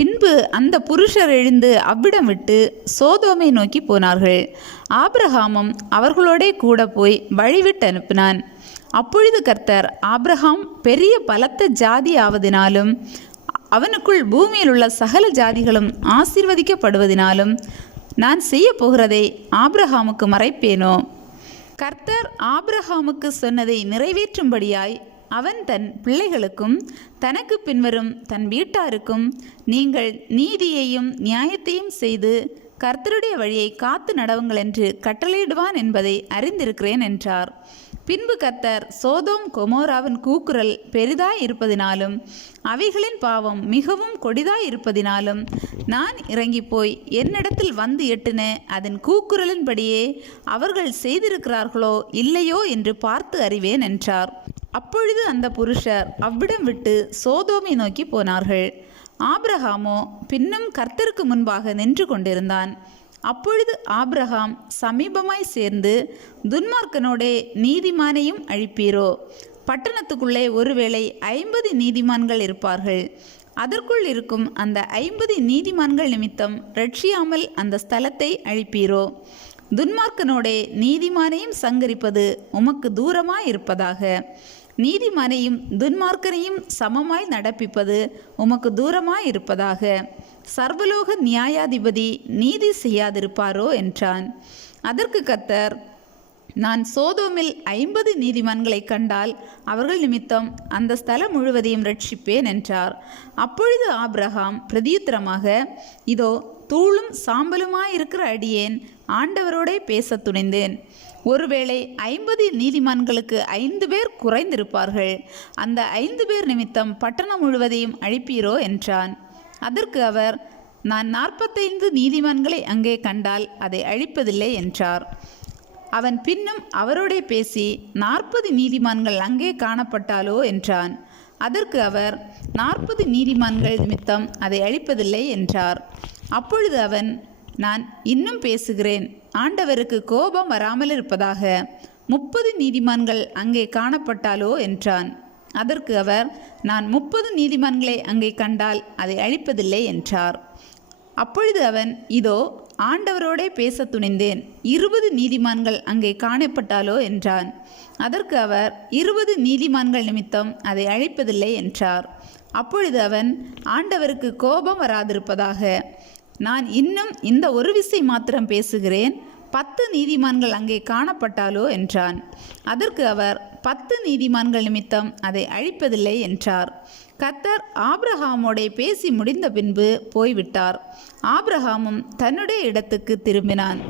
பின்பு அந்த புருஷர் எழுந்து அவ்விடம் விட்டு சோதோமை நோக்கி போனார்கள். ஆப்ரஹாமும் அவர்களோடே கூட போய் வழிவிட்டு அனுப்பினான். அப்பொழுது கர்த்தர் ஆப்ரஹாம் பெரிய பலத்த ஜாதி ஆவதினாலும் அவனுக்குள் பூமியில் உள்ள சகல ஜாதிகளும் ஆசீர்வதிக்கப்படுவதினாலும் நான் செய்ய போகிறதை ஆப்ரஹாமுக்கு மறைப்பேனோ? கர்த்தர் ஆப்ரஹாமுக்கு சொன்னதை நிறைவேற்றும்படியாய் அவன் தன் பிள்ளைகளுக்கும் தனக்கு பின்வரும் தன் வீட்டாருக்கும் நீங்கள் நீதியையும் நியாயத்தையும் செய்து கர்த்தருடைய வழியை காத்து நடவுங்கள் என்று கட்டளையிடுவான் என்பதை அறிந்திருக்கிறேன் என்றார். பின்பு கர்த்தர் சோதோம் கொமோராவின் கூக்குரல் பெரிதாய் இருப்பதினாலும் அவைகளின் பாவம் மிகவும் கொடிதாய் இருப்பதினாலும் நான் இறங்கி போய் என்னிடத்தில் வந்து எட்டுன அதன் கூக்குரலின்படியே அவர்கள் செய்திருக்கிறார்களோ இல்லையோ என்று பார்த்து அறிவேன் என்றார். அப்பொழுது அந்த புருஷர் அவ்விடம் விட்டு சோதோமை நோக்கி போனார்கள். ஆப்ரஹாமோ பின்னும் கர்த்தருக்கு முன்பாக நின்று கொண்டிருந்தான். அப்பொழுது ஆப்ரஹாம் சமீபமாய் சேர்ந்து துன்மார்க்கனோடே நீதிமானையும் அழிப்பீரோ? பட்டணத்துக்குள்ளே ஒருவேளை ஐம்பது நீதிமான்கள் இருப்பார்கள். அதற்குள் இருக்கும் அந்த ஐம்பது நீதிமான்கள் நிமித்தம் ரட்சியாமல் அந்த ஸ்தலத்தை அழிப்பீரோ? துன்மார்க்கனோடே நீதிமானையும் சங்கரிப்பது உமக்கு தூரமாய் இருப்பதாக. நீதிமானையும் துன்மார்க்கனையும் சமமாய் நடப்பிப்பது உமக்கு தூரமாய் இருப்பதாக. சர்வலோக நியாயாதிபதி நீதி செய்யாதிருப்பாரோ என்றான். அதற்கு கத்தர் நான் சோதோமில் ஐம்பது நீதிமான்களை கண்டால் அவர்கள் நிமித்தம் அந்த ஸ்தலம் முழுவதையும் ரட்சிப்பேன் என்றார். அப்பொழுது ஆப்ரஹாம் பிரதியுத்தரமாக இதோ தூளும் சாம்பலுமாயிருக்கிற அடியேன் ஆண்டவரோடே பேசத் துணிந்தேன். ஒருவேளை ஐம்பது நீதிமான்களுக்கு ஐந்து பேர் குறைந்திருப்பார்கள். அந்த ஐந்து பேர் நிமித்தம் பட்டணம் முழுவதையும் அழிப்பீரோ என்றான். அதற்கு அவர் நான் நாற்பத்தைந்து நீதிமான்களை அங்கே கண்டால் அதை அழிப்பதில்லை என்றார். அவன் பின்னும் அவரோடே பேசி நாற்பது நீதிமான்கள் அங்கே காணப்பட்டாலோ? என்றான். அதற்கு அவர் நாற்பது நீதிமான்கள் நிமித்தம் அதை அழிப்பதில்லை என்றார். அப்பொழுது அவன் நான் இன்னும் பேசுகிறேன். ஆண்டவருக்கு கோபம் வராமல் இருப்பதாக முப்பது நீதிமான்கள் அங்கே காணப்பட்டாலோ? என்றான். அதற்கு அவர் நான் முப்பது நீதிமான்களை அங்கே கண்டால் அதை அழிப்பதில்லை என்றார். அப்பொழுது அவன் இதோ ஆண்டவரோடே பேசத் துணிந்தேன். இருபது நீதிமான்கள் அங்கே காணப்பட்டாலோ? என்றான். அதற்கு அவர் இருபது நீதிமான்கள் நிமித்தம் அதை அழிப்பதில்லை என்றார். அப்பொழுது அவன் ஆண்டவருக்கு கோபம் வராதிருப்பதாக. நான் இன்னும் இந்த ஒரு விசை மாத்திரம் பேசுகிறேன். பத்து நீதிமான்கள் அங்கே காணப்பட்டாலோ என்றான். அதற்கு அவர் பத்து நீதிமான்கள் நிமித்தம் அதை அழிப்பதில்லை என்றார். கத்தர் ஆப்ரஹாமோடே பேசி முடிந்த பின்பு போய்விட்டார். ஆப்ரஹாமும் தன்னுடைய இடத்துக்கு திரும்பினான்.